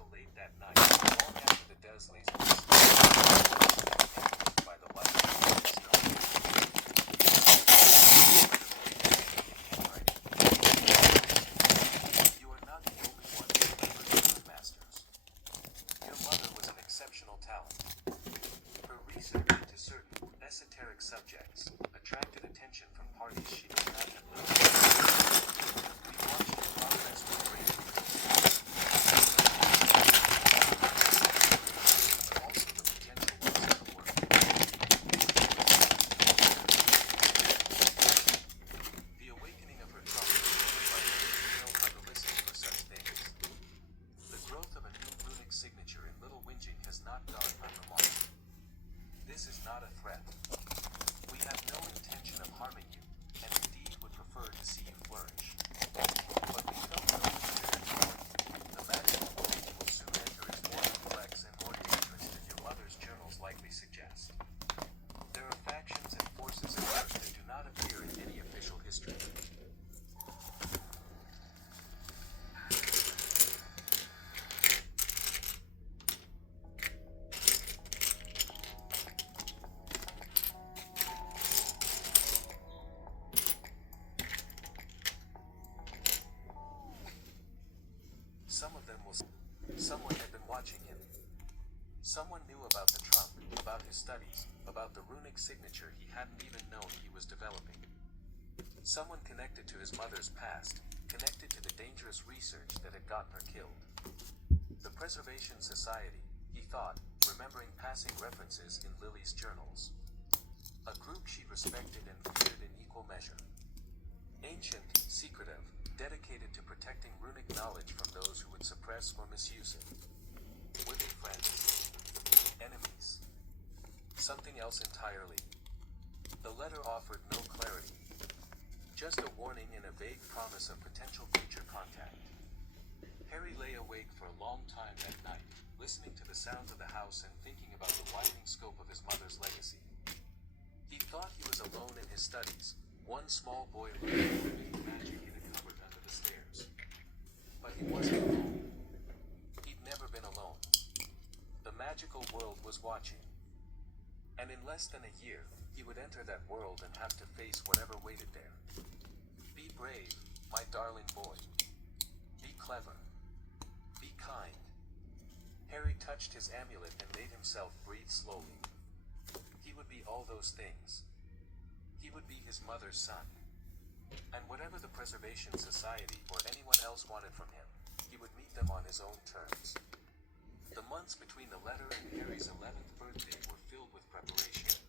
until late that night, long after the Dursleys were asleep by the light of the stone. You are not the only one who remembers masters. Your mother was an exceptional talent. Her research into certain esoteric subjects attracted attention from parties she did not have known. We watched her progress with great interest, but also the potential loss of her work. The awakening of her trauma was driven by her need to know how to listen for such things. The growth of a new runic signature in Little Whinging has not gone unremarked. This is not a threat. We have no intention of harming you, and indeed would prefer to see you flourish. But we felt no fear. The magical world you will soon enter is more complex and more dangerous than your mother's journals likely suggest. There are factions and forces at work that do not appear in any official history. Some of them will say someone had been watching him. Someone knew about the trunk, about his studies, about the runic signature he hadn't even known he was developing. Someone connected to his mother's past, connected to the dangerous research that had gotten her killed. The Preservation Society, he thought, remembering passing references in Lily's journals. A group she respected and feared in equal measure. Ancient, secretive, dedicated to protecting runic knowledge from those who would suppress or misuse it. Were they friends? Enemies? Something else entirely? The letter offered no clarity. Just a warning and a vague promise of potential future contact. Harry lay awake for a long time that night, listening to the sounds of the house and thinking about the widening scope of his mother's legacy. He thought he was alone in his studies, one small boy learning forbidden magic in a cupboard under the stairs. But he wasn't alone. He'd never been alone. The magical world was watching. And in less than a year, he would enter that world and have to face whatever waited there. Be brave, my darling boy. Be clever. Be kind. Harry touched his amulet and made himself breathe slowly. He would be all those things. He would be his mother's son. And whatever the Preservation Society or anyone else wanted from him, he would meet them on his own terms. The months between the letter and Harry's 11th birthday were filled with preparation.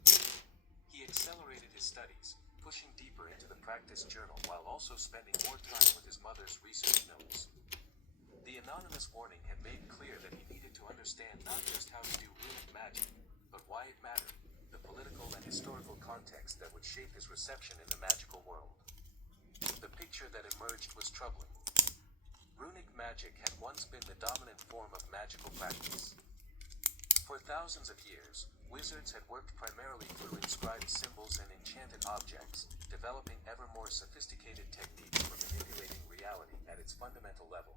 He accelerated his studies, pushing deeper into the practice journal while also spending more time with his mother's research notes. The anonymous warning had made clear that he needed to understand not just how to do runic magic, but why it mattered, the political and historical context that would shape his reception in the magical world. The picture that emerged was troubling. Runic magic had once been the dominant form of magical practice. For thousands of years, wizards had worked primarily through inscribed symbols and enchanted objects, developing ever more sophisticated techniques for manipulating reality at its fundamental level.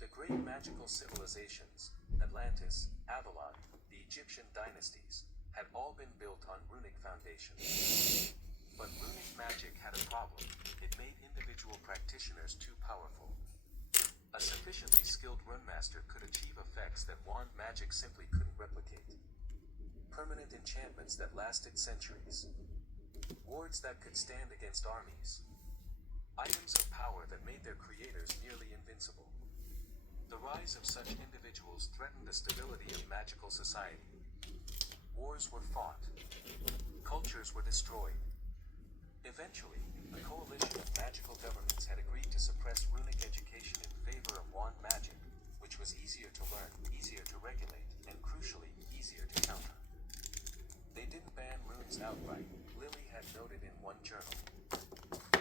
The great magical civilizations, Atlantis, Avalon, the Egyptian dynasties, had all been built on runic foundations. But runic magic had a problem. It made individual practitioners too powerful. A sufficiently skilled runemaster could achieve effects that wand magic simply couldn't replicate. Permanent enchantments that lasted centuries. Wards that could stand against armies. Items of power that made their creators nearly invincible. The rise of such individuals threatened the stability of magical society. Wars were fought. Cultures were destroyed. Eventually, a coalition of magical governments had agreed to suppress runic education in favor of wand magic, which was easier to learn, easier to regulate, and crucially, easier to counter. They didn't ban runes outright, Lily had noted in one journal.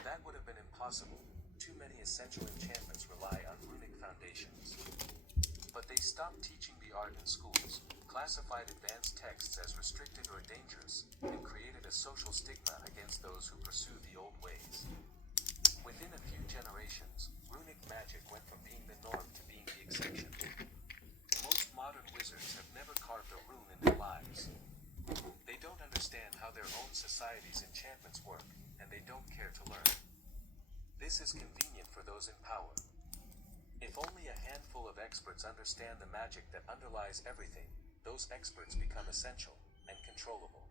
That would have been impossible. Too many essential enchantments rely on runic foundations. But they stopped teaching the art in schools, classified advanced texts as restricted or dangerous, and created a social stigma against those who pursue the old ways. Within a few generations, runic magic went from being the norm to being the exception. lives. They don't understand how their own society's enchantments work, and they don't care to learn. This is convenient for those in power. If only a handful of experts understand the magic that underlies everything, those experts become essential and controllable.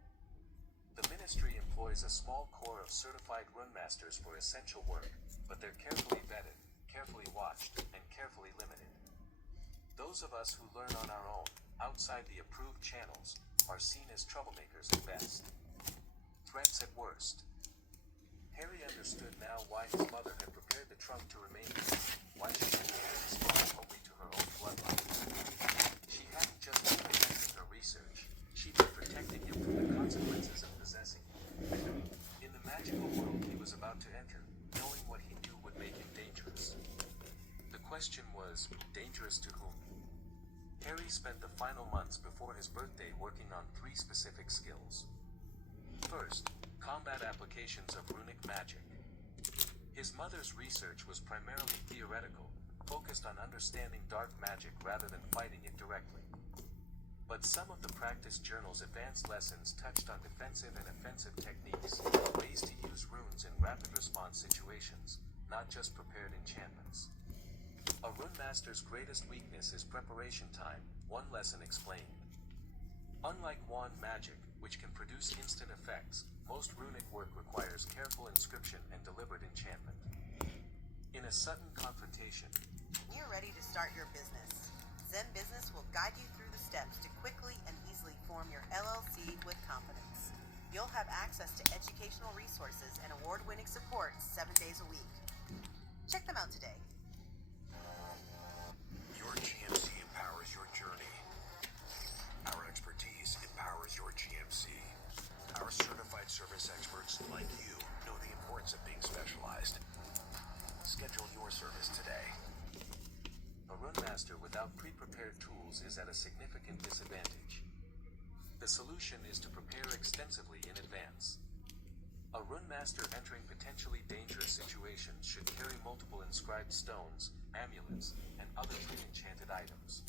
The ministry employs a small corps of certified runmasters for essential work, but they're carefully vetted, carefully watched, and carefully limited. Those of us who learn on our own, outside the approved channels, are seen as troublemakers at best. Threats at worst. Harry understood now why his mother had prepared the trunk to remain hidden, why she had kept his father only to her own bloodline. She hadn't just been protecting her research, she'd been protecting him from the consequences of possessing him. In the magical world he was about to enter, knowing what he knew would make him dangerous. The question was, dangerous to whom? Harry spent the final months before his birthday working on 3 specific skills. First, combat applications of runic magic. His mother's research was primarily theoretical, focused on understanding dark magic rather than fighting it directly. But some of the practice journal's advanced lessons touched on defensive and offensive techniques, ways to use runes in rapid response situations, not just prepared enchantments. A runemaster's greatest weakness is preparation time, one lesson explained. Unlike wand magic, which can produce instant effects, most runic work requires careful inscription and deliberate enchantment. In a sudden confrontation, You're ready to start your business. Zen Business will guide you through the steps to quickly and easily form your LLC with confidence. You'll have access to educational resources and award-winning support 7 days a week. Check them out today. Your GMC empowers your journey. Our expertise empowers your GMC. Our certified service experts, like you, know the importance of being specialized. Schedule your service today. A runmaster without pre-prepared tools is at a significant disadvantage. The solution is to prepare extensively in advance. A runemaster entering potentially dangerous situations should carry multiple inscribed stones, amulets, and other pre-enchanted items.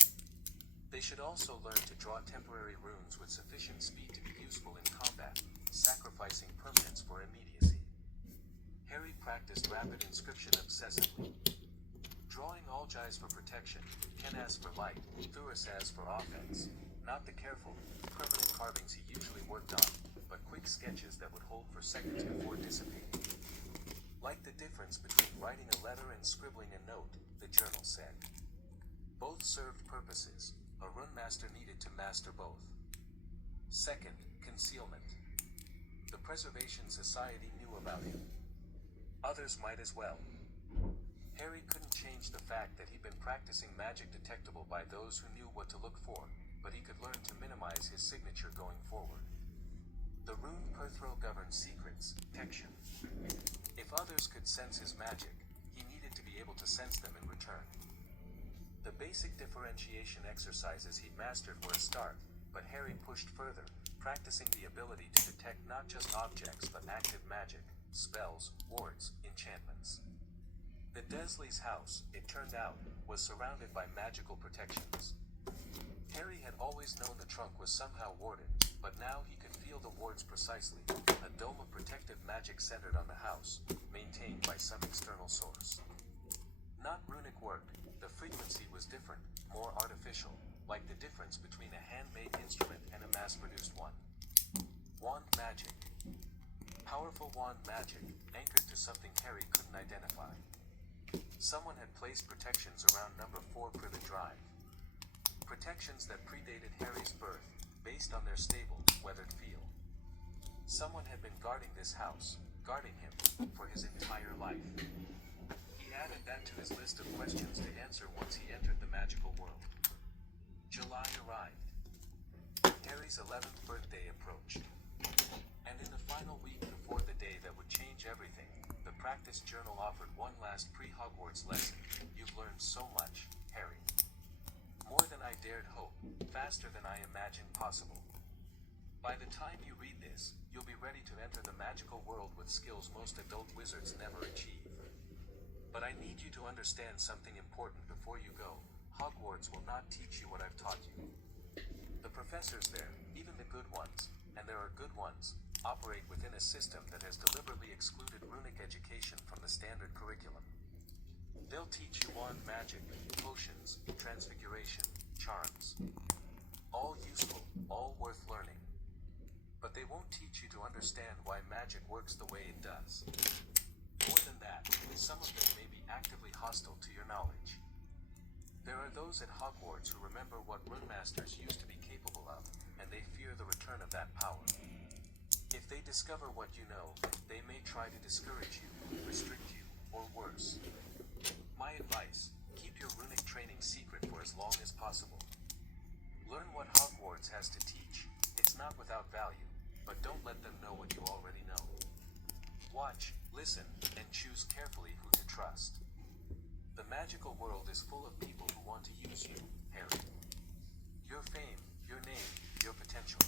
They should also learn to draw temporary runes with sufficient speed to be useful in combat, sacrificing permanence for immediacy. Harry practiced rapid inscription obsessively. Drawing algies for protection, Kenas for light, Thurisaz for offense. Not the careful, permanent carvings he usually worked on, but quick sketches that would hold for seconds before dissipating. Like the difference between writing a letter and scribbling a note, the journal said. Both served purposes. A runmaster needed to master both. Second, concealment. The Preservation Society knew about him. Others might as well. Harry couldn't change the fact that he'd been practicing magic detectable by those who knew what to look for, but he could learn to minimize his signature going forward. The rune Perthrow governed secrets, detection. If others could sense his magic, he needed to be able to sense them in return. The basic differentiation exercises he'd mastered were a start, but Harry pushed further, practicing the ability to detect not just objects but active magic, spells, wards, enchantments. The Desley's house, it turned out, was surrounded by magical protections. Harry had always known the trunk was somehow warded, but now he could feel the wards precisely, a dome of protective magic centered on the house, maintained by some external source. Not runic work, the frequency was different, more artificial, like the difference between a handmade instrument and a mass-produced one. Wand magic. Powerful wand magic, anchored to something Harry couldn't identify. Someone had placed protections around number 4 Privet Drive. Protections that predated Harry's birth, based on their stable, weathered feel. Someone had been guarding this house, guarding him, for his entire life. He added that to his list of questions to answer once he entered the magical world. July arrived. Harry's 11th birthday approached. And in the final week before the day that would change everything, the practice journal offered one last pre-Hogwarts lesson. You've learned so much, Harry. More than I dared hope, faster than I imagined possible. By the time you read this, you'll be ready to enter the magical world with skills most adult wizards never achieve. But I need you to understand something important before you go. Hogwarts will not teach you what I've taught you. The professors there, even the good ones, and there are good ones, operate within a system that has deliberately excluded runic education from the standard curriculum. They'll teach you wand magic, potions, transfiguration, charms. All useful, all worth learning. But they won't teach you to understand why magic works the way it does. More than that, some of them may be actively hostile to your knowledge. There are those at Hogwarts who remember what rune masters used to be capable of, and they fear the return of that power. If they discover what you know, they may try to discourage you, restrict you, or worse. My advice, keep your runic training secret for as long as possible. Learn what Hogwarts has to teach. It's not without value, but don't let them know what you already know. Watch, listen, and choose carefully who to trust. The magical world is full of people who want to use you, Harry. Your fame, your name, your potential.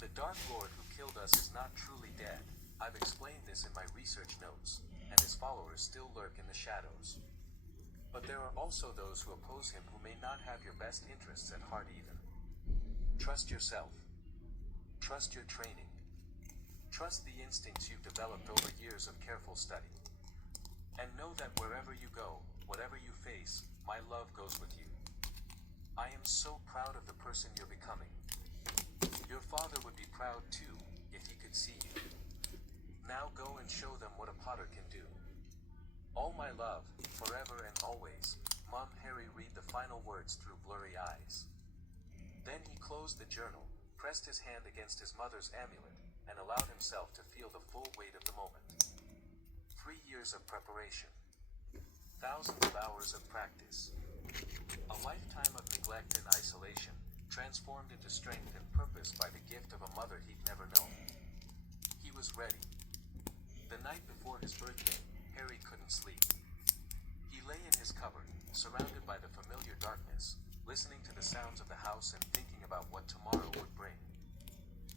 The Dark Lord who killed us is not truly dead. I've explained this in my research notes, and his followers still lurk in the shadows. But there are also those who oppose him who may not have your best interests at heart either. Trust yourself. Trust your training. Trust the instincts you've developed over years of careful study. And know that wherever you go, whatever you face, my love goes with you. I am so proud of the person you're becoming. Your father would be proud too, if he could see you. Now go and show them what a Potter can do. All my love, forever and always. Mum. Harry read the final words through blurry eyes. Then he closed the journal, pressed his hand against his mother's amulet, and allowed himself to feel the full weight of the moment. 3 years of preparation. Thousands of hours of practice. A lifetime of neglect and isolation, transformed into strength and purpose by the gift of a mother he'd never known. He was ready. The night before his birthday, Harry couldn't sleep. He lay in his cupboard, surrounded by the familiar darkness, listening to the sounds of the house and thinking about what tomorrow would bring.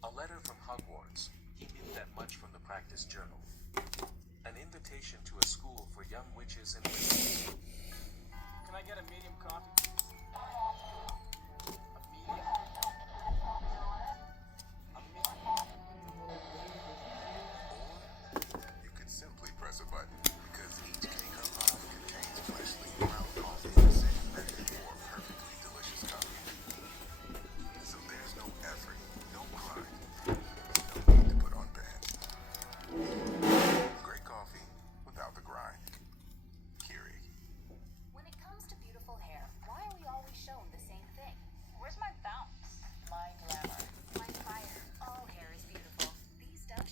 A letter from Hogwarts, he knew that much from the practice journal. An invitation to a school for young witches and wizards. Can I get a medium